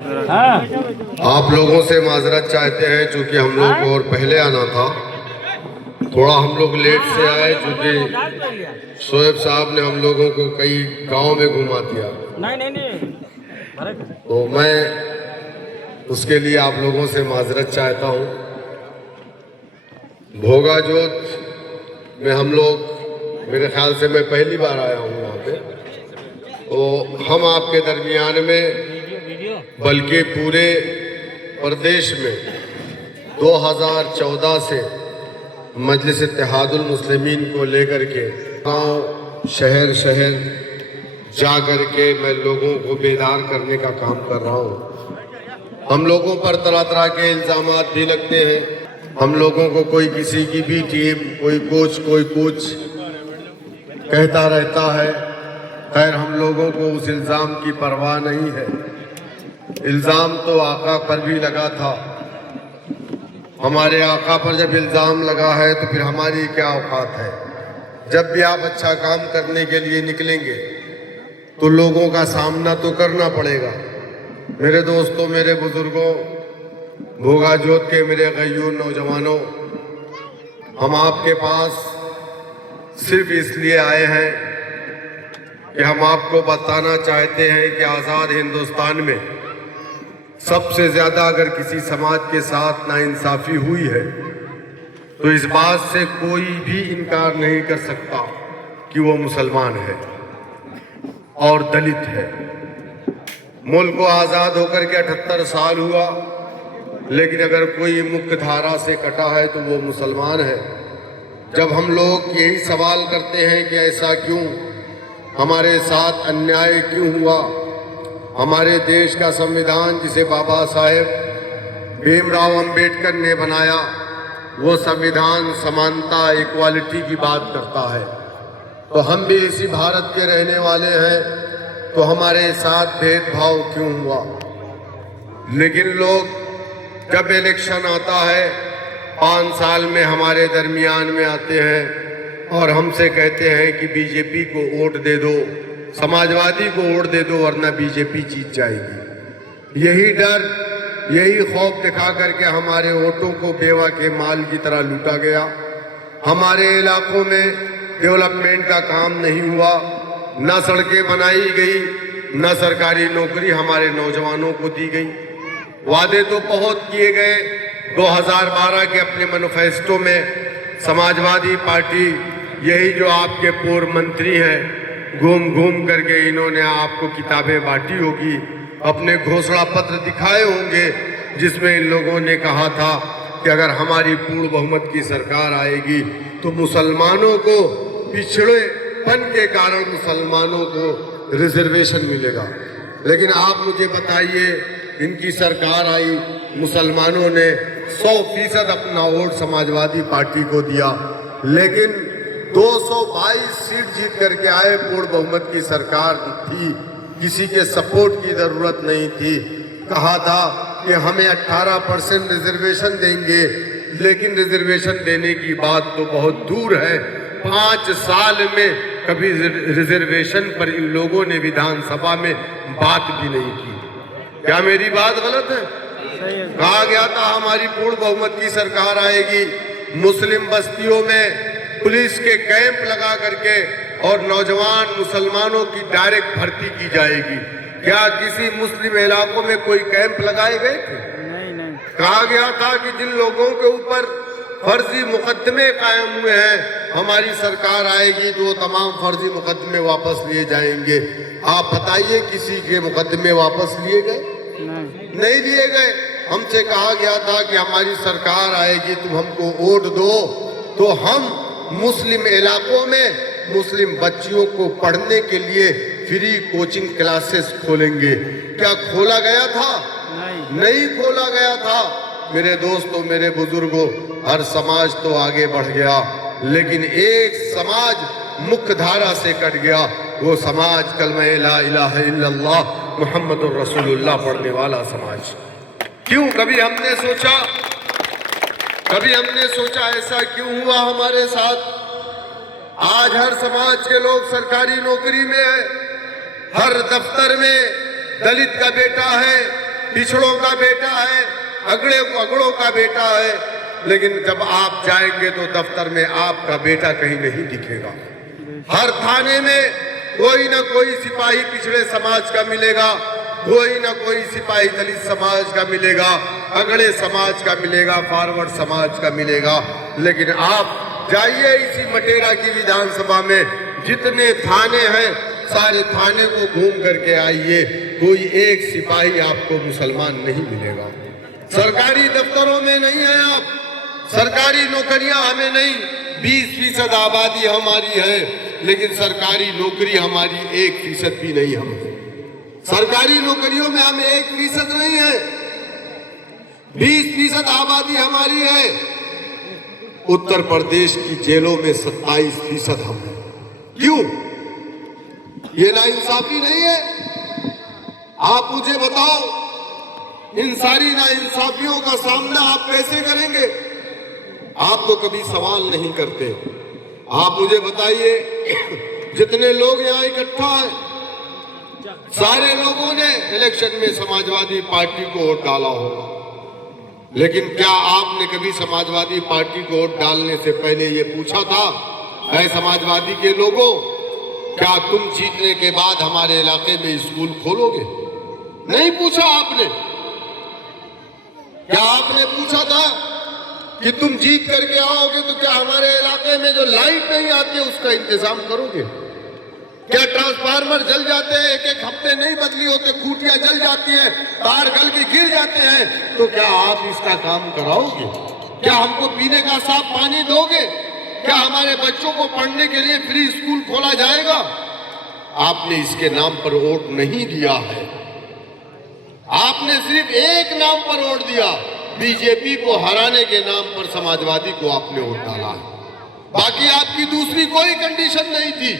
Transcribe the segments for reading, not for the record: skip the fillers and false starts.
आप लोगों से माजरत चाहते हैं चूँकि हम लोग को और पहले आना था, थोड़ा हम लोग लेट से आए क्योंकि शोएब साहब ने हम लोगों को कई गांव में घुमा दिया। तो मैं उसके लिए आप लोगों से माजरत चाहता हूँ। भोगा जोत में हम लोग, मेरे ख्याल से मैं पहली बार आया हूँ वहाँ पे, तो हम आपके दरमियान में बल्कि पूरे प्रदेश में 2014 से मजलिस इत्तेहादुल मुस्लिमीन को लेकर के गांव शहर शहर जा कर के मैं लोगों को बेदार करने का काम कर रहा हूं। हम लोगों पर तरह तरह के इल्ज़ामात भी लगते हैं। हम लोगों को कोई किसी की भी टीम, कोई कुछ कहता रहता है। खैर, हम लोगों को उस इल्ज़ाम की परवाह नहीं है। इल्ज़ाम तो आका पर भी लगा था। हमारे आका पर जब इल्ज़ाम लगा है तो फिर हमारी क्या औकात है। जब भी आप अच्छा काम करने के लिए निकलेंगे तो लोगों का सामना तो करना पड़ेगा। मेरे दोस्तों, मेरे बुजुर्गों, भोगा जोत के मेरे गयूर नौजवानों, हम आपके पास सिर्फ इसलिए आए हैं कि हम आपको बताना चाहते हैं कि आज़ाद हिंदुस्तान में सबसे ज़्यादा अगर किसी समाज के साथ नाइंसाफ़ी हुई है तो इस बात से कोई भी इनकार नहीं कर सकता कि वो मुसलमान है और दलित है। मुल्क को आज़ाद होकर के 78 साल हुआ, लेकिन अगर कोई मुख्य धारा से कटा है तो वो मुसलमान है। जब हम लोग यही सवाल करते हैं कि ऐसा क्यों, हमारे साथ अन्याय क्यों हुआ, हमारे देश का संविधान जिसे बाबा साहेब भीमराव अंबेडकर ने बनाया, वो संविधान समानता, इक्वालिटी की बात करता है। तो हम भी इसी भारत के रहने वाले हैं, तो हमारे साथ भेदभाव क्यों हुआ। लेकिन लोग जब इलेक्शन आता है 5 साल में हमारे दरमियान में आते हैं और हमसे कहते हैं कि बीजेपी को वोट दे दो, समाजवादी को वोट दे दो, वरना बीजेपी जीत जाएगी। यही डर, यही खौफ दिखा करके हमारे वोटों को बेवा के माल की तरह लूटा गया। हमारे इलाकों में डेवलपमेंट का काम नहीं हुआ, न सड़कें बनाई गई, न सरकारी नौकरी हमारे नौजवानों को दी गई। वादे तो बहुत किए गए। 2012 के अपने मैनिफेस्टो में समाजवादी पार्टी, यही जो आपके पूर्व मंत्री हैं, घूम घूम करके इन्होंने आपको किताबें बांटी होगी, अपने घोषणा पत्र दिखाए होंगे, जिसमें इन लोगों ने कहा था कि अगर हमारी पूर्ण बहुमत की सरकार आएगी तो मुसलमानों को पिछड़ेपन के कारण मुसलमानों को रिजर्वेशन मिलेगा। लेकिन आप मुझे बताइए, इनकी सरकार आई, मुसलमानों ने 100% अपना वोट समाजवादी पार्टी को दिया, लेकिन 222 सीट जीत करके आए। पूर्ण बहुमत की सरकार थी, किसी के सपोर्ट की जरूरत नहीं थी। कहा था कि हमें 18% रिजर्वेशन देंगे, लेकिन रिजर्वेशन देने की बात तो बहुत दूर है। 5 साल में कभी रिजर्वेशन पर इन लोगों ने विधानसभा में बात भी नहीं की। क्या मेरी बात गलत है? कहा गया था हमारी पूर्ण बहुमत की सरकार आएगी, मुस्लिम बस्तियों में पुलिस के कैंप लगा करके और नौजवान मुसलमानों की डायरेक्ट भर्ती की जाएगी। क्या किसी मुस्लिम इलाकों में कोई कैंप लगाए गए थे? नहीं। कहा गया था कि जिन लोगों के ऊपर फर्जी मुकदमे कायम हुए हैं, हमारी सरकार आएगी तो तमाम फर्जी मुकदमे वापस लिए जाएंगे। आप बताइए, किसी के मुकदमे वापस लिए गए? नहीं लिए गए। हमसे कहा गया था कि हमारी सरकार आएगी, तुम हमको वोट दो तो हम मुस्लिम इलाकों में मुस्लिम बच्चियों को पढ़ने के लिए फ्री कोचिंग क्लासेस खोलेंगे। क्या खोला गया था? नहीं खोला गया था। मेरे दोस्तों, मेरे बुजुर्गों, हर समाज तो आगे बढ़ गया, लेकिन एक समाज मुख्य धारा से कट गया। वो समाज कलमा ला इलाहा इल्लल्लाह मुहम्मदुर रसूलुल्लाह पढ़ने वाला समाज। क्यों? कभी हमने सोचा ऐसा क्यों हुआ हमारे साथ? आज हर समाज के लोग सरकारी नौकरी में है, हर दफ्तर में दलित का बेटा है, पिछड़ों का बेटा है, अगड़ों का बेटा है, लेकिन जब आप जाएंगे तो दफ्तर में आपका बेटा कहीं नहीं दिखेगा। हर थाने में कोई ना कोई सिपाही पिछड़े समाज का मिलेगा, कोई ना कोई सिपाही दलित समाज का मिलेगा, अगड़े समाज का मिलेगा, फॉरवर्ड समाज का मिलेगा। लेकिन आप जाइए इसी मटेरा की विधानसभा में, जितने थाने हैं सारे थाने को घूम करके आइए, कोई एक सिपाही आपको मुसलमान नहीं मिलेगा। सरकारी दफ्तरों में नहीं है आप, सरकारी नौकरियां हमें नहीं, 20% आबादी हमारी है, लेकिन सरकारी नौकरी हमारी 1% भी नहीं। हम सरकारी नौकरियों में हम 1% नहीं है, 20% आबादी हमारी है। उत्तर प्रदेश की जेलों में 27% हम हैं। क्यों? ये नाइंसाफी नहीं है? आप मुझे बताओ, इन सारी नाइंसाफियों का सामना आप कैसे करेंगे? आप तो कभी सवाल नहीं करते। आप मुझे बताइए, जितने लोग यहाँ इकट्ठा हैं, सारे लोगों ने इलेक्शन में समाजवादी पार्टी को वोट डाला होगा, लेकिन क्या आपने कभी समाजवादी पार्टी को वोट डालने से पहले ये पूछा था, ऐ समाजवादी के लोगों, क्या तुम जीतने के बाद हमारे इलाके में स्कूल खोलोगे? नहीं पूछा आपने। क्या आपने पूछा था कि तुम जीत करके आओगे तो क्या हमारे इलाके में जो लाइट नहीं आती है उसका इंतजाम करोगे? क्या ट्रांसफार्मर जल जाते हैं, एक हफ्ते नहीं बदली होते, खूंटियां जल जाती हैं, तार गल के गिर जाते हैं, तो क्या आप इसका काम कराओगे? क्या हमको पीने का साफ पानी दोगे? क्या हमारे बच्चों को पढ़ने के लिए फ्री स्कूल खोला जाएगा? आपने इसके नाम पर वोट नहीं दिया है। आपने सिर्फ एक नाम पर वोट दिया, बीजेपी को हराने के नाम पर समाजवादी को आपने वोट डाला है। बाकी आपकी दूसरी कोई कंडीशन नहीं थी।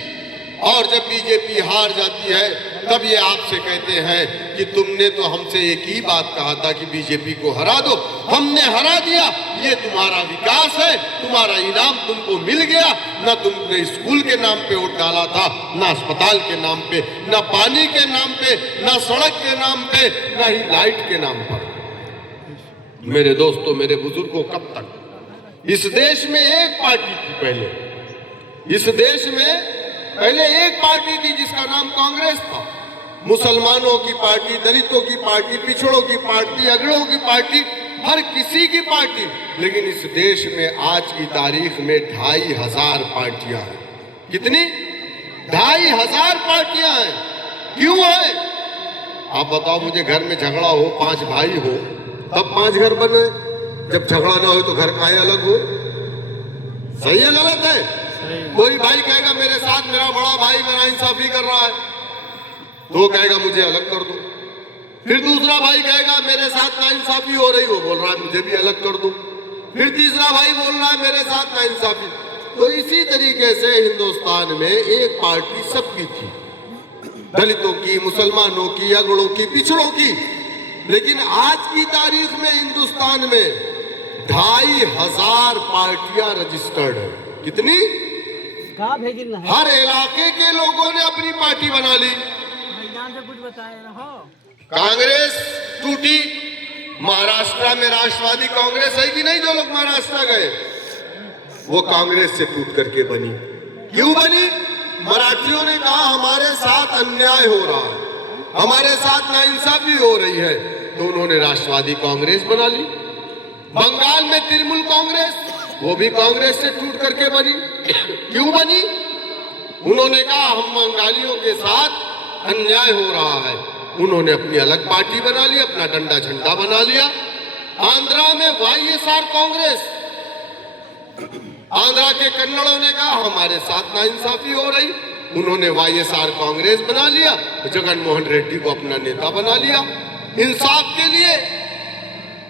और जब बीजेपी हार जाती है तब ये आपसे कहते हैं कि तुमने तो हमसे एक ही बात कहा था कि बीजेपी को हरा दो, हमने हरा दिया, ये तुम्हारा विकास है, तुम्हारा इनाम तुमको मिल गया। ना तुमने स्कूल के नाम पे वोट डाला था, ना अस्पताल के नाम पे, ना पानी के नाम पे, ना सड़क के नाम पे, ना ही लाइट के नाम पर। मेरे दोस्तों, मेरे बुजुर्गों, कब तक इस देश में एक पार्टी थी? पहले इस देश में पहले एक पार्टी थी जिसका नाम कांग्रेस था। मुसलमानों की पार्टी, दलितों की पार्टी, पिछड़ों की पार्टी, अगड़ों की पार्टी, हर किसी की पार्टी। लेकिन इस देश में आज की तारीख में 2500 पार्टियां हैं। कितनी? 2500 पार्टियां हैं। क्यों है? आप बताओ मुझे। घर में झगड़ा हो, 5 भाई हो, तब 5 घर बने। जब झगड़ा ना हो तो घर काहे अलग हो? सही है गलत है? कोई भाई कहेगा मेरे साथ मेरा बड़ा भाई नाइंसाफी कर रहा है, तो कहेगा मुझे अलग कर दो। फिर दूसरा भाई कहेगा मेरे साथ नाइंसाफी हो रही, वो बोल रहा है मुझे भी अलग कर दो। फिर तीसरा भाई बोल रहा है मेरे साथ नाइंसाफी। तो इसी तरीके से हिंदुस्तान में एक पार्टी सबकी थी, दलितों की, मुसलमानों की, अगड़ों की, पिछड़ों की। लेकिन आज की तारीख में हिंदुस्तान में 2500 पार्टियां रजिस्टर्ड है। कितनी? हर इलाके के लोगों ने अपनी पार्टी बना ली। कुछ बताए रहो। कांग्रेस टूटी, महाराष्ट्र में राष्ट्रवादी कांग्रेस है कि नहीं? जो लोग महाराष्ट्र गए वो कांग्रेस से टूट करके बनी। क्यों बनी? मराठियों ने कहा हमारे साथ अन्याय हो रहा है, हमारे साथ नाइंसाफी हो रही है, तो उन्होंने राष्ट्रवादी कांग्रेस बना ली। बंगाल में तृणमूल कांग्रेस, वो भी कांग्रेस से टूट करके बनी। क्यों बनी? उन्होंने कहा हम बंगालियों के साथ अन्याय हो रहा है, उन्होंने अपनी अलग पार्टी बना ली, अपना डंडा झंडा बना लिया। आंध्रा में वाईएसआर कांग्रेस, आंध्रा के कन्नड़ों ने कहा हमारे साथ नाइंसाफी हो रही, उन्होंने वाईएसआर कांग्रेस बना लिया, जगनमोहन रेड्डी को अपना नेता बना लिया। इंसाफ के लिए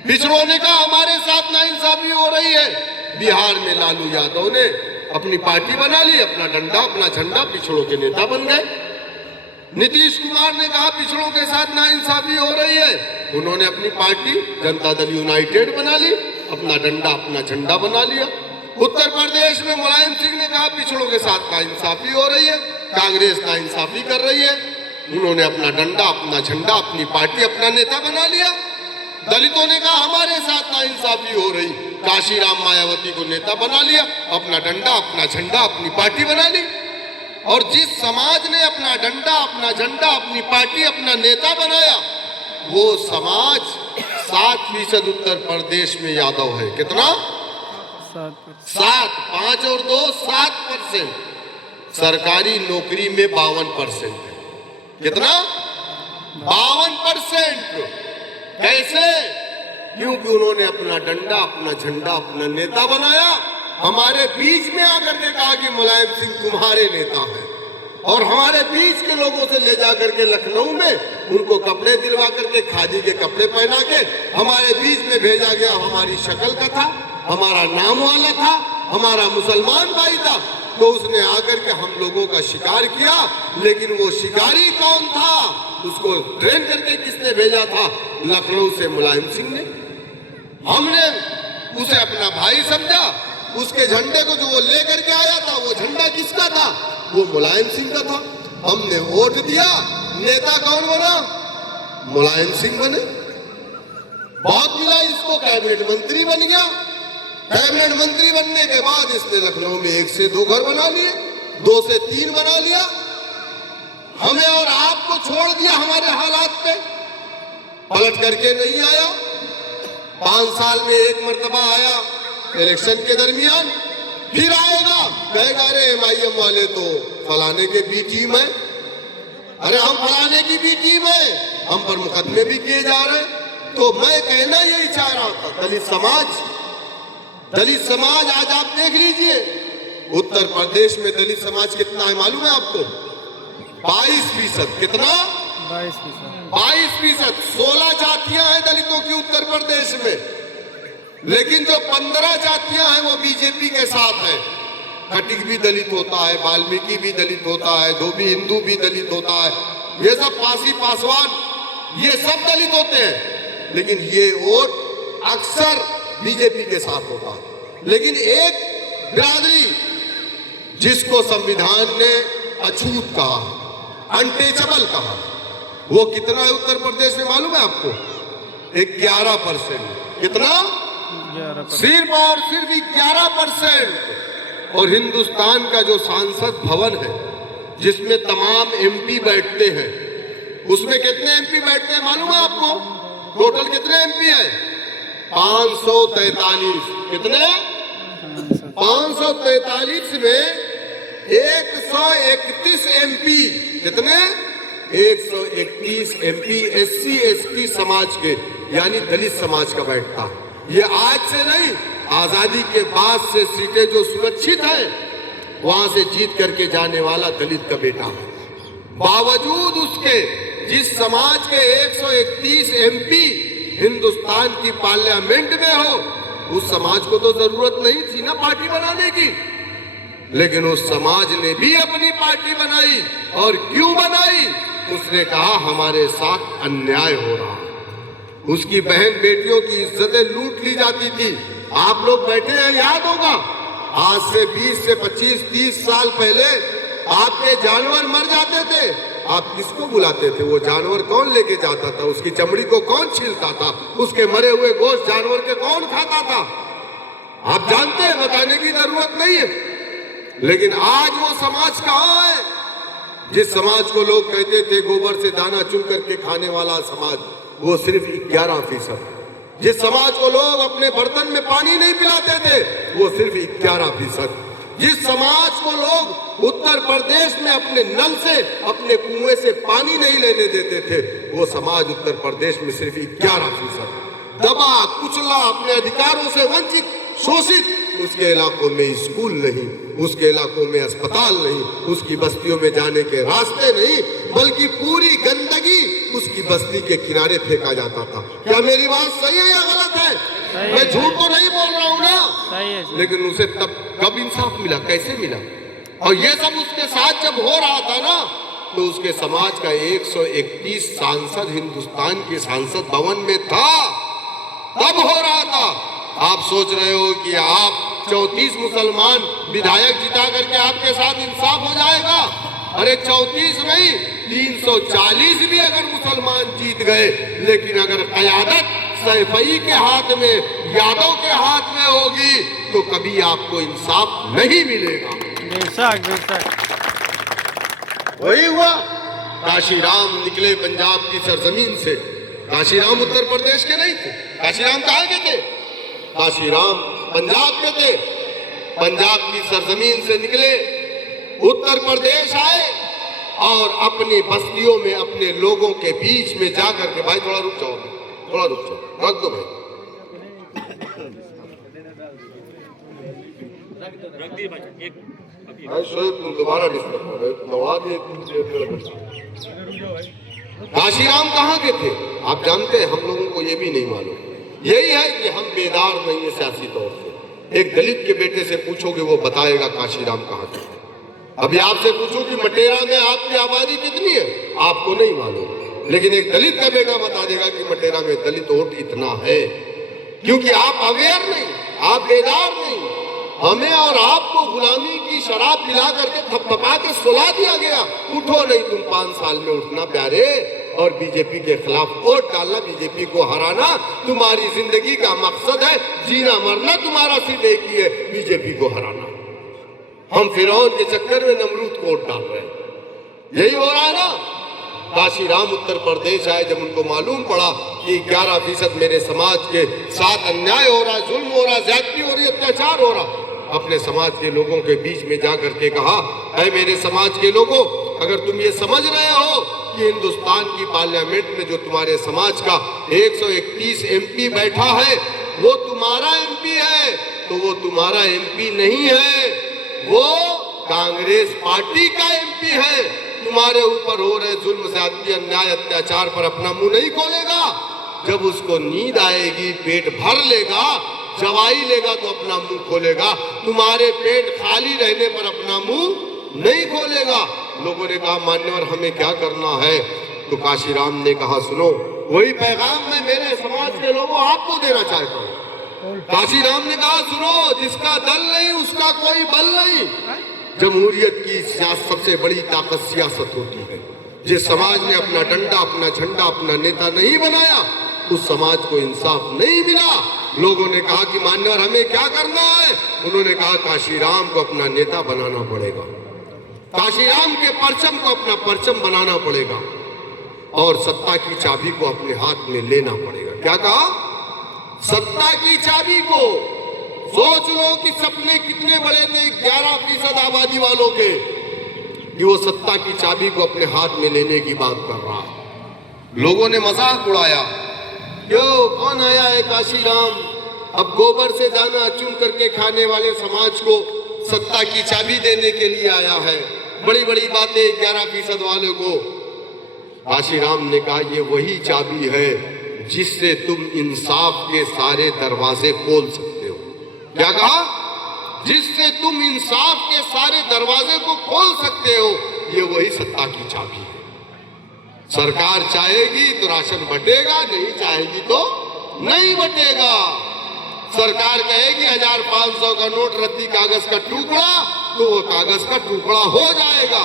पिछड़ों ने कहा हमारे साथ नाइंसाफी हो रही है, बिहार में लालू यादव ने अपनी पार्टी बना ली, अपना डंडा अपना झंडा, पिछड़ों के नेता बन गए। नीतीश कुमार ने कहा पिछड़ों के साथ नाइंसाफी हो रही है, उन्होंने अपनी पार्टी जनता दल यूनाइटेड बना ली, अपना डंडा अपना झंडा बना लिया। उत्तर प्रदेश में मुलायम सिंह ने कहा पिछड़ों के साथ नाइंसाफी हो रही है, कांग्रेस नाइंसाफी कर रही है, उन्होंने अपना डंडा, अपना झंडा, अपनी पार्टी, अपना नेता बना लिया। दलितों ने कहा हमारे साथ नाइंसाफी हो रही, काशीराम मायावती को नेता बना लिया, अपना डंडा, अपना झंडा, अपनी पार्टी बना ली। और जिस समाज ने अपना डंडा, अपना झंडा, अपनी पार्टी, अपना नेता बनाया, वो समाज 7% उत्तर प्रदेश में यादव है। कितना? 7, 5 और 2 7%। सरकारी नौकरी में 52% है। कितना? 52%। कैसे? क्योंकि उन्होंने अपना डंडा, अपना झंडा, अपना नेता बनाया। हमारे बीच में आकर के कहा कि मुलायम सिंह तुम्हारे नेता हैं, और हमारे बीच के लोगों से ले जाकर के लखनऊ में उनको कपड़े दिलवा करके, खादी के कपड़े पहना के हमारे बीच में भेजा गया। हमारी शक्ल का था, हमारा नाम वाला था, हमारा मुसलमान भाई था, तो उसने आकर के हम लोगों का शिकार किया। लेकिन वो शिकारी कौन था? उसको ट्रेन करके किसने भेजा था? लखनऊ से मुलायम सिंह ने। हमने उसे अपना भाई समझा। उसके झंडे को जो वो लेकर के आया था, वो झंडा किसका था? वो मुलायम सिंह का था। हमने वोट दिया, नेता कौन बना? मुलायम सिंह बने। बहुत मिला इसको, कैबिनेट मंत्री बन गया। कैबिनेट मंत्री बनने के बाद इसने लखनऊ में 1 से 2 घर बना लिए, 2 से 3 बना लिया। हमें और आपको छोड़ दिया हमारे हालात पे, पलट करके नहीं आया। 5 साल में 1 मर्तबा आया इलेक्शन के दरमियान, फिर आएगा, कहेगा अरे MIM वाले तो फलाने के बी टीम है। अरे हम फलाने की बी टीम है, हम पर मुकदमे भी किए जा रहे हैं। तो मैं कहना यही चाह रहा था, दलित समाज आज आप देख लीजिए, उत्तर प्रदेश में दलित समाज कितना है मालूम है आपको? 22%। कितना? 22%। 16 जातियां हैं दलितों की उत्तर प्रदेश में, लेकिन जो 15 जातियां हैं वो बीजेपी के साथ है। खटिक भी दलित होता है, वाल्मीकि भी दलित होता है, धोबी हिंदू भी दलित होता है, ये सब पासी पासवान ये सब दलित होते हैं। लेकिन ये वोट अक्सर बीजेपी के साथ होता है। लेकिन एक बिरादरी जिसको संविधान ने अछूत कहा, अनटेचेबल कहा, वो कितना है उत्तर प्रदेश में मालूम है आपको? 11%। कितना? सिर्फ और सिर्फ 11%। और हिंदुस्तान का जो सांसद भवन है, जिसमें तमाम MP बैठते हैं, उसमें कितने MP बैठते हैं मालूम है आपको? टोटल कितने MP है? 543। कितने? 543 में 131 MP। कितने? 131 MP SC ST समाज के, यानी दलित समाज का बैठता। ये आज से नहीं, आजादी के बाद से सीटें जो सुरक्षित है, वहां से जीत करके जाने वाला दलित का बेटा है। बावजूद उसके जिस समाज के 131 MP हिंदुस्तान की पार्लियामेंट में हो, उस समाज को तो जरूरत नहीं थी ना पार्टी बनाने की, लेकिन उस समाज ने भी अपनी पार्टी बनाई। और क्यों बनाई? उसने कहा हमारे साथ अन्याय हो रहा है। उसकी बहन बेटियों की इज्जतें लूट ली जाती थी। आप लोग बैठे हैं, याद होगा, आज से 20 से 25 30 साल पहले आपके जानवर मर जाते थे, आप किसको बुलाते थे? वो जानवर कौन लेके जाता था? उसकी चमड़ी को कौन छीलता था? उसके मरे हुए गोश्त जानवर के कौन खाता था? आप जानते हैं, बताने की जरूरत नहीं है। लेकिन आज वो समाज कहाँ है? जिस समाज को लोग कहते थे गोबर से दाना चुन करके खाने वाला समाज, वो सिर्फ 11%। जिस समाज को लोग अपने बर्तन में पानी नहीं पिलाते थे, वो सिर्फ 11%। जिस समाज को लोग उत्तर प्रदेश में अपने नल से, अपने कुएं से पानी नहीं लेने देते थे, वो समाज उत्तर प्रदेश में सिर्फ 11%। दबा कुचला, अपने अधिकारों से वंचित, शोषित। उसके इलाकों में स्कूल नहीं, उसके इलाकों में अस्पताल नहीं, उसकी बस्तियों में जाने के रास्ते नहीं, बल्कि पूरी गंदगी उसकी बस्ती के किनारे फेंका जाता था। क्या मेरी बात सही है या गलत है? मैं झूठ तो नहीं बोल रहा हूँ ना? सही है। लेकिन उसे तब कब इंसाफ मिला? कैसे मिला? और ये सब उसके साथ जब हो रहा था ना, तो उसके समाज का 131 सांसद हिंदुस्तान के सांसद भवन में था, तब हो रहा था। आप सोच रहे हो कि आप 34 मुसलमान विधायक जिता करके आपके साथ इंसाफ हो जाएगा? अरे 34 नहीं 340 भी अगर मुसलमान जीत गए, लेकिन अगर क़यादत सैफई के हाथ में, यादव के हाथ में होगी तो कभी आपको इंसाफ नहीं मिलेगा। बेशक बेशक। वही हुआ। काशीराम निकले पंजाब की सरजमीन से। काशीराम उत्तर प्रदेश के नहीं थे। काशीराम कहाँ के थे? काशीराम पंजाब के थे। पंजाब की सरजमीन से निकले, उत्तर प्रदेश आए और अपनी बस्तियों में अपने लोगों के बीच में जाकर के, भाई थोड़ा रुक जाओ, थोड़ा रुक जाओ, रख दो भाई, तुम दोबारा डिस्टर्ब हो रहे, दौड़ा दिए। काशीराम कहाँ के थे आप जानते हैं? हम लोगों को ये भी नहीं मालूम। यही है कि हम बेदार नहीं है सियासी तौर से। एक दलित के बेटे से पूछोगे वो बताएगा काशीराम कहाँ के थे। अभी आपसे पूछो कि मटेरा में आपकी आबादी कितनी है, आपको नहीं मालूम, लेकिन एक दलित का बेटा बता देगा कि मटेरा में दलित वोट इतना है। क्योंकि आप अवेयर नहीं, आप बेदार नहीं। हमें और आपको गुलामी की शराब पिला करके थपथपा के सुला दिया गया। उठो नहीं, तुम 5 साल में उठना प्यारे और बीजेपी के खिलाफ वोट डालना, बीजेपी को हराना तुम्हारी जिंदगी का मकसद है। जीना मरना तुम्हारा सिर्फ एक ही है, बीजेपी को हराना। हम फिरौन के चक्कर में नमरूद को वोट डाल रहे हैं। यही हो रहा है ना। काशीराम उत्तर प्रदेश आए, जब उनको मालूम पड़ा कि 11% मेरे समाज के साथ अन्याय हो रहा है, जुल्म हो रहा है, ज्यादती हो रही है, अत्याचार हो रहा, अपने समाज के लोगों के बीच में जाकर के कहा, ऐ मेरे समाज के लोगों, अगर तुम ये समझ रहे हो कि हिंदुस्तान की पार्लियामेंट में जो तुम्हारे समाज का 131 MP बैठा है वो तुम्हारा MP है, तो वो तुम्हारा MP नहीं है, वो कांग्रेस पार्टी का MP है। तुम्हारे ऊपर हो रहे जुल्म, ज्यादती, अन्याय, अत्याचार पर अपना मुंह नहीं खोलेगा। जब उसको नींद आएगी, पेट भर लेगा, जवाई लेगा तो अपना मुंह खोलेगा। तुम्हारे पेट खाली रहने पर अपना मुंह नहीं खोलेगा। लोगों ने कहा, मान्यवर हमें क्या करना है? तो काशीराम ने कहा, सुनो, वही पैगाम मैं मेरे समाज के लोगों आपको देना चाहता हूँ। काशीराम ने कहा, सुनो, जिसका दल नहीं उसका कोई बल नहीं। जमहूरियत की सबसे बड़ी ताकत सियासत होती है। जिस समाज ने अपना डंडा, अपना झंडा, अपना नेता नहीं बनाया, उस समाज को इंसाफ नहीं मिला। लोगों ने कहा कि मान्यवर हमें क्या करना है? उन्होंने कहा, काशीराम को अपना नेता बनाना पड़ेगा, काशीराम के परचम को अपना परचम बनाना पड़ेगा और सत्ता की चाबी को अपने हाथ में लेना पड़ेगा। क्या कहा? सत्ता की चाबी को। सोच लो कि सपने कितने बड़े थे 11% आबादी वालों के, कि वो सत्ता की चाबी को अपने हाथ में लेने की बात कर रहा। लोगों ने मजाक उड़ाया, क्यों, कौन आया है काशीराम? अब गोबर से दाना चुन करके खाने वाले समाज को सत्ता की चाबी देने के लिए आया है। बड़ी बड़ी बातें 11% वाले को। काशीराम ने कहा, ये वही चाबी है जिससे तुम इंसाफ के सारे दरवाजे खोल सकते हो। क्या कहा? जिससे तुम इंसाफ के सारे दरवाजे को खोल सकते हो, ये वही सत्ता की चाबी है। सरकार चाहेगी तो राशन बटेगा, नहीं चाहेगी तो नहीं बटेगा। सरकार कहेगी 1500 का नोट रद्दी कागज का टुकड़ा, तो वो कागज का टुकड़ा हो जाएगा।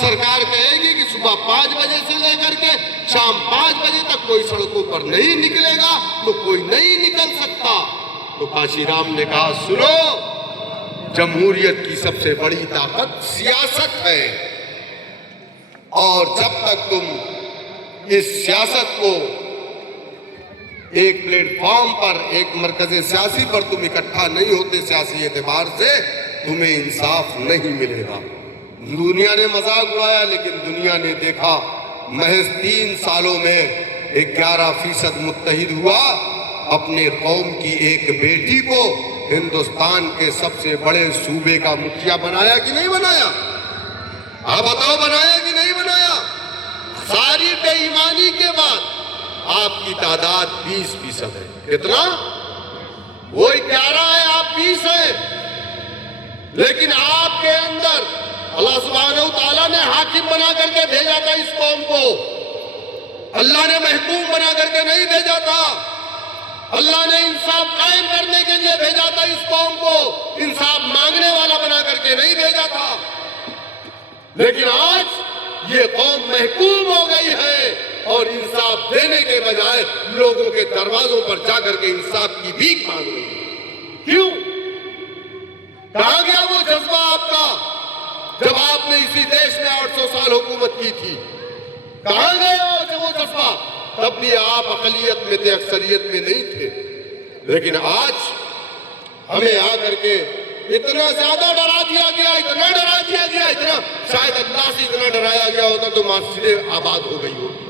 सरकार कहेगी कि सुबह 5 बजे से लेकर के शाम 5 बजे तक कोई सड़कों पर नहीं निकलेगा, तो कोई नहीं निकल सकता। तो काशीराम ने कहा, सुनो, जमहूरियत की सबसे बड़ी ताकत सियासत है, और जब तक तुम इस सियासत को एक प्लेटफॉर्म पर, एक मरकज़े सियासी पर तुम इकट्ठा नहीं होते सियासी एतबार से, तुम्हें इंसाफ नहीं मिलेगा। दुनिया ने मजाक उड़ाया, लेकिन दुनिया ने देखा महज 3 सालों में 11% मुत्तहिद हुआ, अपने कौम की एक बेटी को हिंदुस्तान के सबसे बड़े सूबे का मुखिया बनाया कि नहीं बनाया? आप बताओ, बनाया कि नहीं बनाया? सारी बेईमानी के बाद आपकी तादाद 20% है। कितना? वो 11 है, आप 20 है। लेकिन आपके अंदर अल्लाह सुब्हानहू तआला ने हाकिम बना करके भेजा था इस कौम को। अल्लाह ने महकूम बना करके नहीं भेजा था। अल्लाह ने इंसाफ कायम करने के लिए भेजा था इस कौम को, इंसाफ मांगने वाला बना करके नहीं भेजा था। लेकिन आज ये कौम महकूम हो गई है और इंसाफ देने के बजाय लोगों के दरवाजों पर जाकर के इंसाफ की भीख मांग रही है। क्यों? कहां गया वो जज्बा आपका जब आपने इसी देश में 800 साल हुकूमत की थी? कहां गया वो जज्बा? तब भी आप अकलियत में थे, अक्सरियत में नहीं थे। लेकिन आज हमें आकर के इतना ज्यादा डरा दिया गया, इतना डरा दिया गया, इतना शायद अल्लाह से इतना डराया गया होता तो मस्जिदें आबाद हो गई होती।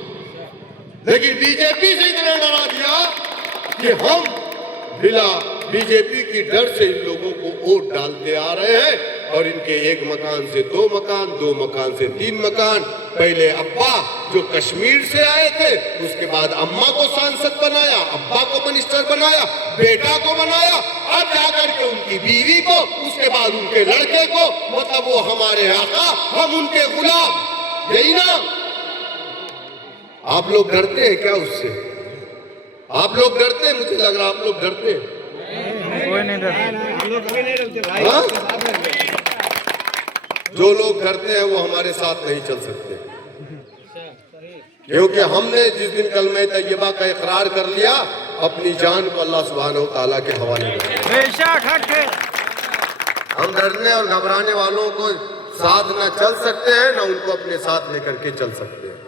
लेकिन बीजेपी से इतना डरा दिया कि हम बिना बीजेपी की डर से इन लोगों को वोट डालते आ रहे हैं और इनके एक मकान से 2 मकान, 2 मकान से 3 मकान। पहले अब्बा जो कश्मीर से आए थे, उसके बाद अम्मा को सांसद बनाया, अब्बा को मिनिस्टर बनाया, बेटा को बनाया, अब जाकर के उनकी बीवी को, उसके बाद उनके लड़के को। मतलब वो हमारे आका, हम उनके गुलाम। यही ना? आप लोग डरते हैं क्या उससे? आप लोग डरते हैं? मुझे लग रहा आप लोग डरते हैं। कोई नहीं डरता। हाँ? जो लोग डरते हैं वो हमारे साथ नहीं चल सकते, क्योंकि हमने जिस दिन कलमे तैयबा का इकरार कर लिया, अपनी जान को अल्लाह सुब्हानहू तआला के हवाले कर दिया। बेशक हक है। हम डरने और घबराने वालों को साथ न चल सकते हैं, न उनको अपने साथ लेकर के चल सकते हैं।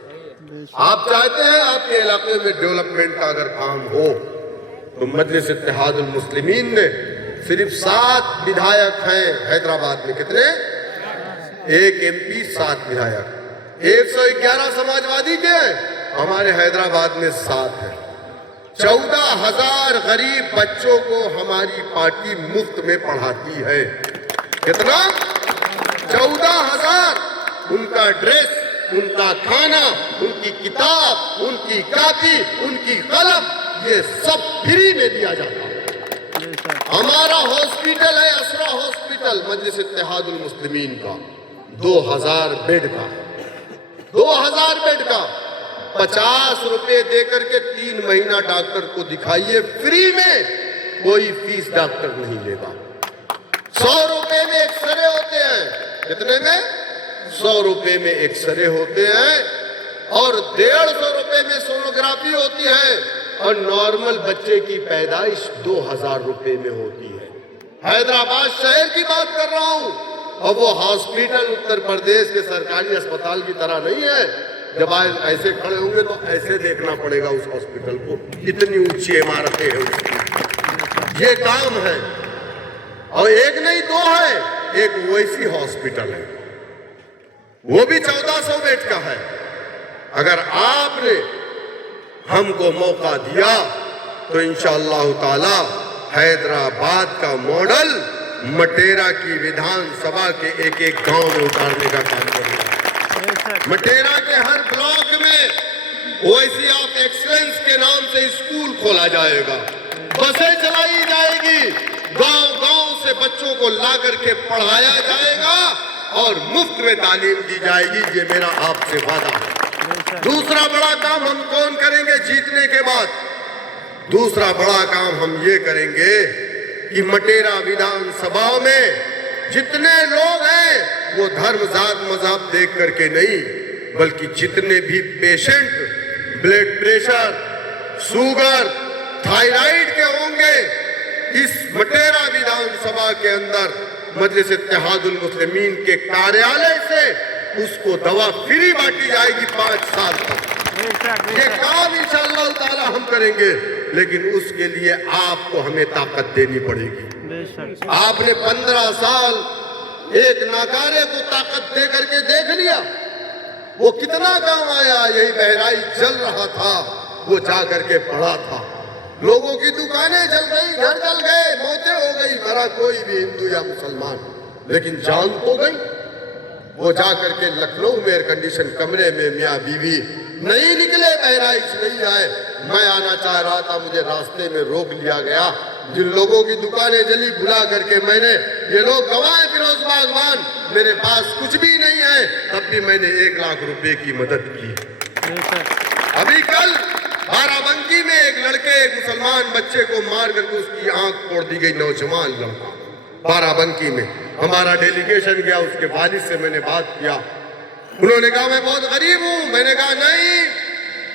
आप चाहते हैं आपके इलाके में डेवलपमेंट का अगर काम हो तो मजलिस इत्तेहादुल मुस्लिमीन ने सिर्फ 7 विधायक हैं हैदराबाद में। कितने? 1 MP 7 विधायक। 111 समाजवादी के हैं, हमारे हैदराबाद में 7 हैं। 14,000 गरीब बच्चों को हमारी पार्टी मुफ्त में पढ़ाती है। कितना? 14,000। उनका ड्रेस, उनका खाना, उनकी किताब, उनकी कापी, उनकी कलम, ये सब फ्री में दिया जाता है। हमारा हॉस्पिटल है असरा हॉस्पिटल, मजलिस इत्तेहादुल मुस्लिमीन का, 2000 बेड का, 2000 बेड का। 50 रुपए देकर के 3 महीना डॉक्टर को दिखाइए फ्री में, कोई फीस डॉक्टर नहीं लेगा। 100 रुपए में एक्सरे होते हैं। कितने में? 100 रुपए में एक्सरे होते हैं और 150 रुपए में सोनोग्राफी होती है और नॉर्मल बच्चे की पैदाइश 2000 रुपए में होती है। हैदराबाद शहर की बात कर रहा हूं। और वो हॉस्पिटल उत्तर प्रदेश के सरकारी अस्पताल की तरह नहीं है। जब आज ऐसे खड़े होंगे तो ऐसे देखना पड़ेगा उस हॉस्पिटल को, इतनी ऊंची इमारतें हैं उसकी। ये काम है। और एक नहीं 2 है, एक वैसी हॉस्पिटल है, वो भी 1400 बेड का है। अगर आपने हमको मौका दिया तो इंशाअल्लाह ताला हैदराबाद का मॉडल मटेरा की विधानसभा के एक गांव में उतारने का काम करेगा। मटेरा के हर ब्लॉक में ओएसी ऑफ एक्सीलेंस के नाम से स्कूल खोला जाएगा, बसें चलाई जाएगी, गांव-गांव से बच्चों को ला करके पढ़ाया जाएगा और मुफ्त में तालीम दी जाएगी। ये मेरा आपसे वादा है। दूसरा बड़ा काम हम कौन करेंगे जीतने के बाद? दूसरा बड़ा काम हम ये करेंगे कि मटेरा विधानसभा में जितने लोग हैं वो धर्म, जात, मजहब देख करके नहीं, बल्कि जितने भी patient blood pressure, sugar, thyroid के होंगे, इस मटेरा विधानसभा के अंदर मजलिस इत्तेहादुल मुस्लिमीन के कार्यालय से उसको दवा फ्री बांटी जाएगी 5 साल तक। ये काम इंशाअल्लाह ताला हम करेंगे, लेकिन उसके लिए आपको हमें ताकत देनी पड़ेगी। आपने 15 साल एक नाकारे को ताकत दे करके देख लिया, वो कितना काम आया। यही बहराइच जल रहा था, वो जा करके पड़ा था। लोगों की दुकानें जल गई, घर जल गए, मौतें हो गई, मरा कोई भी हिंदू या मुसलमान, लेकिन जान तो गई। वो जा करके लखनऊ में एयर कंडीशन कमरे में मियाँ बीवी नहीं निकले, बहराइच नहीं आए। मैं आना चाह रहा था, मुझे रास्ते में रोक लिया गया। जिन लोगों की दुकानें जली भुला करके मैंने, ये लोग गवाए फिरोज बागवान, मेरे पास कुछ भी नहीं है, तब भी मैंने 1 लाख रुपए की मदद की। अभी कल बाराबंकी में एक लड़के, एक मुसलमान बच्चे को मार करके उसकी आंख फोड़ दी गई, नौजवान लड़का, बाराबंकी में। हमारा डेलीगेशन गया, उसके वालिद से मैंने बात किया, उन्होंने कहा मैं बहुत गरीब हूं। मैंने कहा नहीं,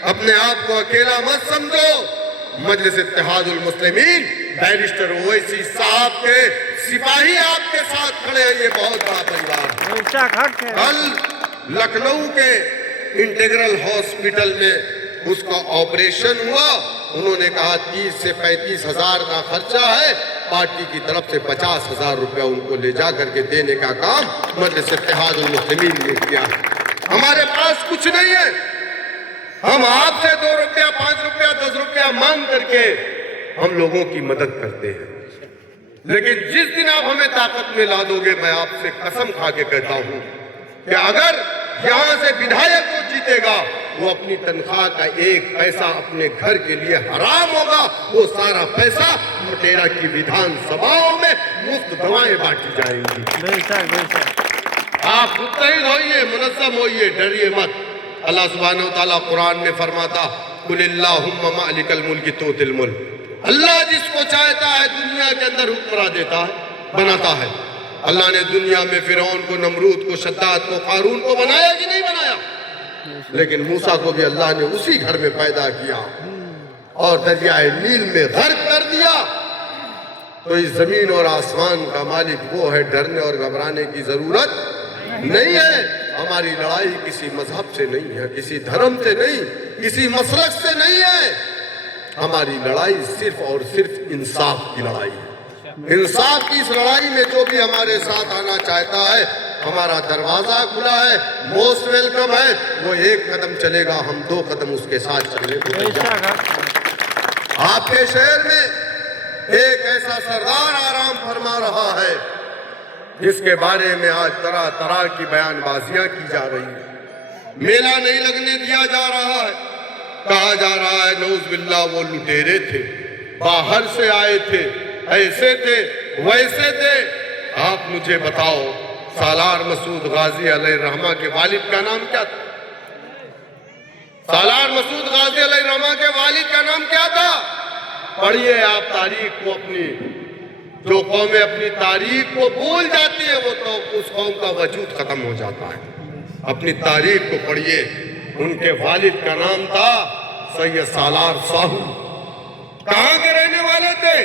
अपने आप को अकेला मत समझो। मजलिस इत्तेहादुल मुस्लिमीन बैरिस्टर ओवैसी साहब के सिपाही आपके साथ खड़े हैं। ये बहुत बड़ा परिवार है। कल लखनऊ के इंटीग्रल हॉस्पिटल में उसका ऑपरेशन हुआ। उन्होंने कहा 30 से 35 हजार का खर्चा है। पार्टी की तरफ से 50,000 रुपया उनको ले जा करके देने का काम मजलिस इत्तेहादुल मुस्लिमीन ने किया। हमारे पास कुछ नहीं है, हम आपसे 2 रुपया 5 रुपया 10 रुपया मांग करके हम लोगों की मदद करते हैं। लेकिन जिस दिन आप हमें ताकत में ला दोगे, मैं आपसे कसम खा के कहता हूं कि अगर यहां से विधायक को जीतेगा, वो अपनी तनख्वाह का 1 पैसा अपने घर के लिए हराम होगा। वो सारा पैसा मोटेरा की विधानसभाओं में मुफ्त दवाएं बांटी जाएंगी। आप मुत्तहिद होइए, मुनज़्ज़म होइए, डरिए मत। अल्लाह सुब्हानहू व तआला कुरान में फरमाता, कुलिल्लाहुम्मा मालिकल मुल्क तुतिल मुल्क। अल्लाह जिसको चाहता है दुनिया के अंदर हुक्मरान देता है, बनाता है। अल्लाह ने दुनिया में फिरौन को, नमरूद को, शद्दाद को, कारून को बनाया कि नहीं बनाया? लेकिन मूसा को भी अल्लाह ने उसी घर में पैदा किया और दरियाए नील में गर्क कर दिया। तो इस जमीन और आसमान का मालिक वो है, डरने और घबराने की जरूरत नहीं है। हमारी लड़ाई किसी मजहब से नहीं है, किसी धर्म से नहीं, किसी मसलक से नहीं है। हमारी लड़ाई सिर्फ और सिर्फ इंसाफ की लड़ाई है। इंसाफ की इस लड़ाई में जो भी हमारे साथ आना चाहता है, हमारा दरवाजा खुला है, मोस्ट वेलकम है। वो 1 कदम चलेगा, हम 2 कदम उसके साथ चलने को तैयार हैं। आपके शहर में एक ऐसा सरदार आराम फरमा रहा है जिसके बारे में आज तरह तरह की बयानबाजियां की जा रही है। मेला नहीं लगने दिया जा रहा है। कहा जा रहा है नऊज़ बिल्लाह वो लुटेरे थे, बाहर से आए थे, ऐसे थे वैसे थे। आप मुझे बताओ, सालार मसूद गाजी अलैहिर्रहमा के वालिद का नाम क्या था? सालार मसूद गाजी अलैहिर्रहमा के वालिद का नाम क्या था? पढ़िए आप तारीख को। अपनी जो कौमें अपनी तारीख को भूल जाती है, वो तो उस कौम का वजूद खत्म हो जाता है। अपनी तारीख को पढ़िए। उनके वालिद का नाम था सैयद सालार साहू। कहां के रहने वाले थे?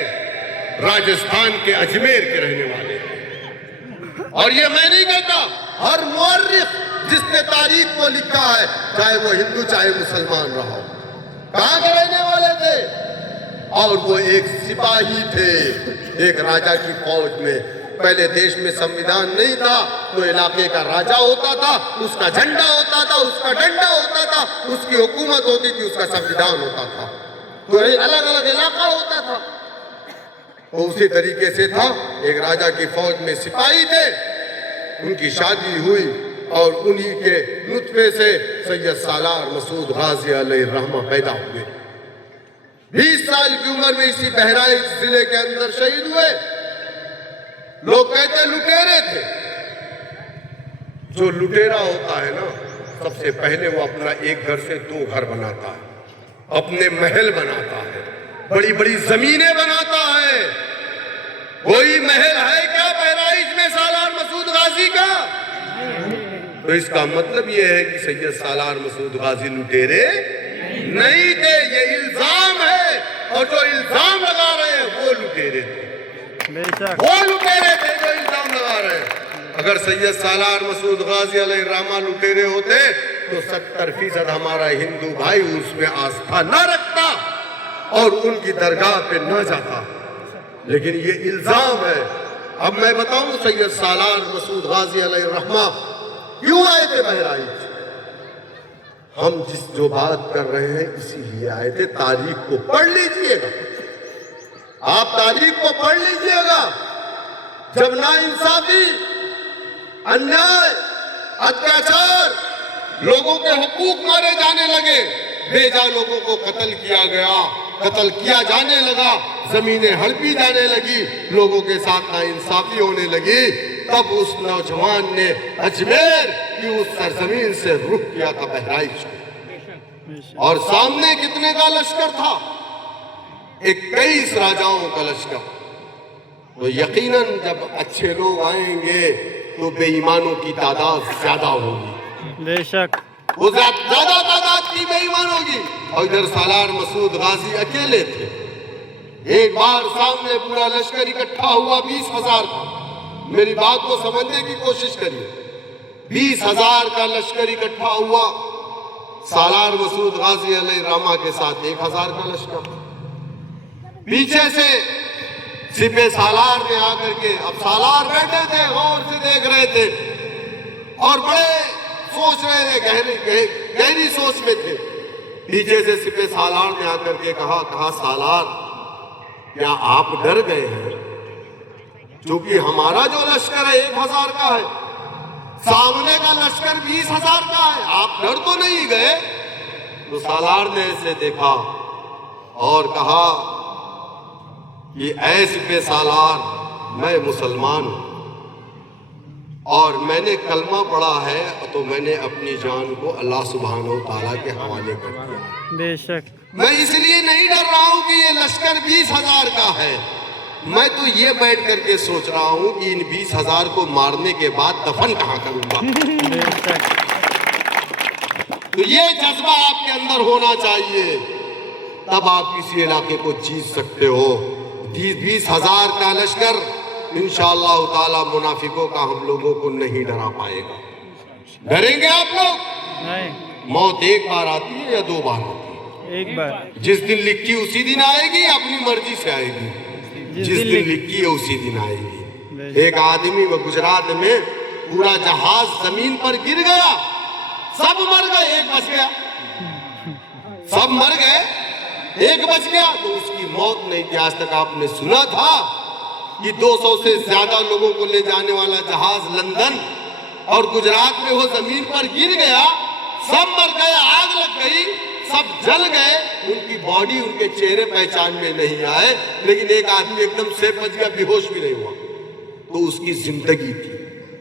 राजस्थान के अजमेर के रहने वाले थे। और ये मैं नहीं कहता, हर मुअर्रिख जिसने तारीख को लिखा है, चाहे वो हिंदू चाहे मुसलमान रहा हो, कहां के रहने वाले थे? और वो एक सिपाही थे एक राजा की फौज में। पहले देश में संविधान नहीं था, तो इलाके का राजा होता था, उसका झंडा होता था, उसका डंडा होता था, उसकी हुकूमत होती थी, उसका संविधान होता था। तो अलग अलग इलाका होता था। तो उसी तरीके से था, एक राजा की फौज में सिपाही थे, उनकी शादी हुई और उन्हीं के नुतफे से सैयद सालार मसूद गाजी अलैहिर्रहमा पैदा हुए। 20 साल की उम्र में इसी बहराइच जिले के अंदर शहीद हुए। लोग कहते लुटेरे थे। जो लुटेरा होता है ना, सबसे पहले वो अपना एक घर से 2 घर बनाता है, अपने महल बनाता है, बड़ी बड़ी जमीनें बनाता है। कोई महल है क्या बहराइच में सालार मसूद गाजी का? तो इसका मतलब ये है कि सैयद सालार मसूद गाजी लुटेरे नहीं थे। ये इल्जाम है, और जो इल्जाम लगा रहे हैं वो लुटेरे थे। वो लुटेरे थे जो इल्जाम लगा रहे हैं। अगर सैयद सालार मसूद गाजी अलैहिर्रहमा लुटेरे होते तो 70% हमारा हिंदू भाई उसमें आस्था न रखता और उनकी दरगाह पे न जाता। लेकिन ये इल्जाम है। अब मैं बताऊं सैयद सालार मसूद गाजी अलैहिर्रहमा क्यों आए थे बहराइच? हम जो बात कर रहे हैं इसीलिए आए थे। तारीख को पढ़ लीजिएगा, आप तारीख को पढ़ लीजिएगा। जब नाइंसाफी, अन्याय, अत्याचार, लोगों के हुकूक मारे जाने लगे, बेजा लोगों को कत्ल किया गया, कत्ल किया जाने लगा, जमीनें हड़पी जाने लगी, लोगों के साथ नाइंसाफी होने लगी, तब उस नौजवान ने अजमेर की उस सरजमीन से रुख किया था बहराइच। और सामने कितने का लश्कर था? 21 राजाओं का लश्कर। तो यकीनन जब अच्छे लोग आएंगे तो बेईमानों की तादाद ज्यादा होगी। बेशक। वो ज्यादा तादाद की बेईमान होगी। और इधर सालार मसूद गाजी अकेले थे। एक बार सामने पूरा लश्कर इकट्ठा हुआ 20,000 का। मेरी बात को समझने की कोशिश करिए। 20,000 का लश्कर इकट्ठा हुआ सालार मसूद गाजी अलैहिर्रहमा के साथ 1,000 का लश्कर। पीछे से सिपे सालार ने आकर के, अब सालार बैठे थे, गौर से देख रहे थे और बड़े सोच रहे थे, गहरी सोच में थे। पीछे से सिपे सालार ने आकर के कहा सालार, क्या आप डर गए हैं? क्योंकि हमारा जो लश्कर है 1,000 का है, सामने का लश्कर 20,000 का है, आप डर तो नहीं गए? तो सालार ने ऐसे देखा और कहा कि ऐ सिपे सालार, मैं मुसलमान हूं और मैंने कलमा पढ़ा है, तो मैंने अपनी जान को अल्लाह सुब्हानहू तआला के हवाले कर दिया। बेशक। मैं इसलिए नहीं डर रहा हूं कि ये लश्कर 20,000 का है। मैं तो ये बैठ करके सोच रहा हूं कि इन 20,000 को मारने के बाद दफन कहां करूंगा। तो ये जज्बा आपके अंदर होना चाहिए, तब आप किसी इलाके को जीत सकते हो। 20,000 का लश्कर इंशाअल्लाह ताला मुनाफिकों का हम लोगों को नहीं डरा पाएगा। डरेंगे आप लोग? नहीं। मौत एक बार आती है या 2 बार आती है? एक बार। जिस दिन लिखी उसी दिन आएगी, अपनी मर्जी से आएगी। जिस दिन लिखी है उसी दिन आएगी। एक आदमी वो गुजरात में पूरा जहाज जमीन पर गिर गया, सब मर गए, एक बच गया। सब मर गए, एक बच गया। तो उसकी मौत नहीं थी। आज तक आपने सुना था कि 200 से ज्यादा लोगों को ले जाने वाला जहाज लंदन और गुजरात में वो जमीन पर गिर गया, सब मर गए, आग लग गई, सब जल गए, उनकी बॉडी, उनके चेहरे पहचान में नहीं आए, लेकिन एक आदमी एकदम से बच गया, बेहोश भी नहीं हुआ। तो उसकी जिंदगी थी।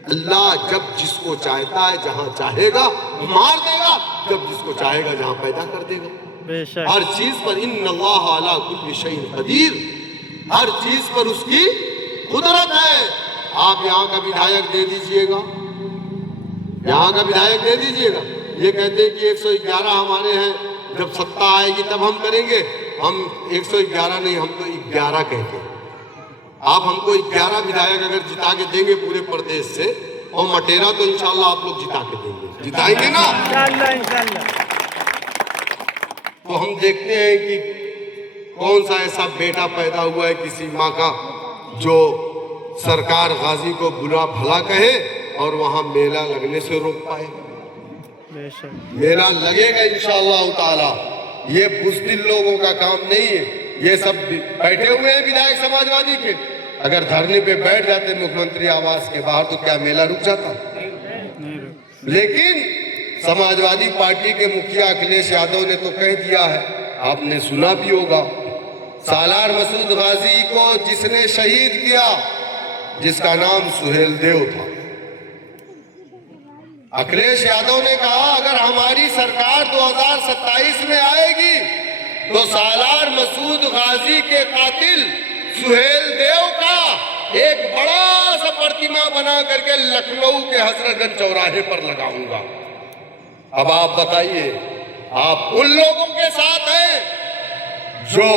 अल्लाह जब जिसको चाहता है जहां चाहेगा मार देगा, जब जिसको चाहेगा जहां पैदा कर देगा। बेशक। हर चीज पर इन्नल्लाह अला कुल्ली शैइन कदीर, हर चीज पर उसकी कुदरत है। आप यहाँ का विधायक दे दीजिएगा, यहाँ का विधायक दे दीजिएगा। ये कहते हैं कि 111 हमारे हैं, जब सत्ता आएगी तब हम करेंगे। हम 111 नहीं, हम तो 11 कहते हैं। आप हमको 11 विधायक अगर जिता के देंगे पूरे प्रदेश से, और मटेरा तो इंशाल्लाह आप लोग जिता के देंगे, जिताएंगे ना? इंशाल्लाह। तो हम देखते हैं कि कौन सा ऐसा बेटा पैदा हुआ है किसी माँ का जो सरकार गाजी को बुरा भला कहे और वहां मेला लगने से रोक पाए। मेला लगेगा इंशाअल्लाह ताला। ये बुज़दिल लोगों का काम नहीं है। ये सब बैठे हुए हैं विधायक समाजवादी के, अगर धरने पे बैठ जाते मुख्यमंत्री आवास के बाहर तो क्या मेला रुक जाता? लेकिन समाजवादी पार्टी के मुखिया अखिलेश यादव ने तो कह दिया है, आपने सुना भी होगा, सालार मसूद गाजी को जिसने शहीद किया, जिसका नाम सुहेल देव था, अखिलेश यादव ने कहा अगर हमारी सरकार 2027 में आएगी तो सालार मसूद गाजी के कातिल सुहेल देव का एक बड़ा सा प्रतिमा बना करके लखनऊ के हजरतगंज चौराहे पर लगाऊंगा। अब आप बताइए, आप उन लोगों के साथ हैं जो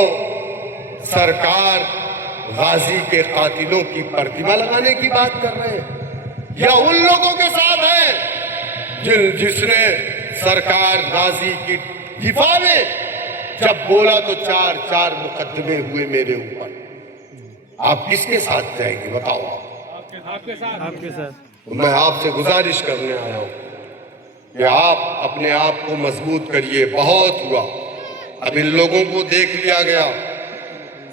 सरकार गाजी के कातिलों की प्रतिमा लगाने की बात कर रहे हैं, या उन लोगों के साथ हैं जिसने सरकार गाजी की दिफा में जब बोला तो 4 मुकदमे हुए मेरे ऊपर? आप किसके साथ जाएंगे बताओ? आपके साथ। मैं आपसे गुजारिश करने आया हूं कि आप अपने आप को मजबूत करिए। बहुत हुआ, अब इन लोगों को देख लिया गया,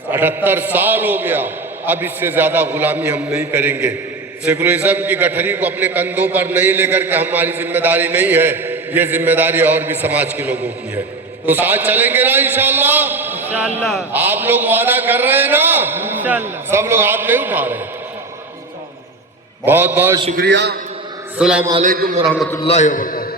78 साल हो गया, अब इससे ज्यादा गुलामी हम नहीं करेंगे। सेकुलरिज्म की गठरी को अपने कंधों पर नहीं लेकर के हमारी जिम्मेदारी नहीं है, ये जिम्मेदारी और भी समाज के लोगों की है। तो साथ चलेंगे ना इंशाअल्लाह? इंशाअल्लाह। आप लोग वादा कर रहे हैं ना? इंशाअल्लाह। सब लोग हाथ नहीं उठा रहे हैं। बहुत बहुत शुक्रिया। अस्सलाम वालेकुम व रहमतुल्लाहि व बरकातहू।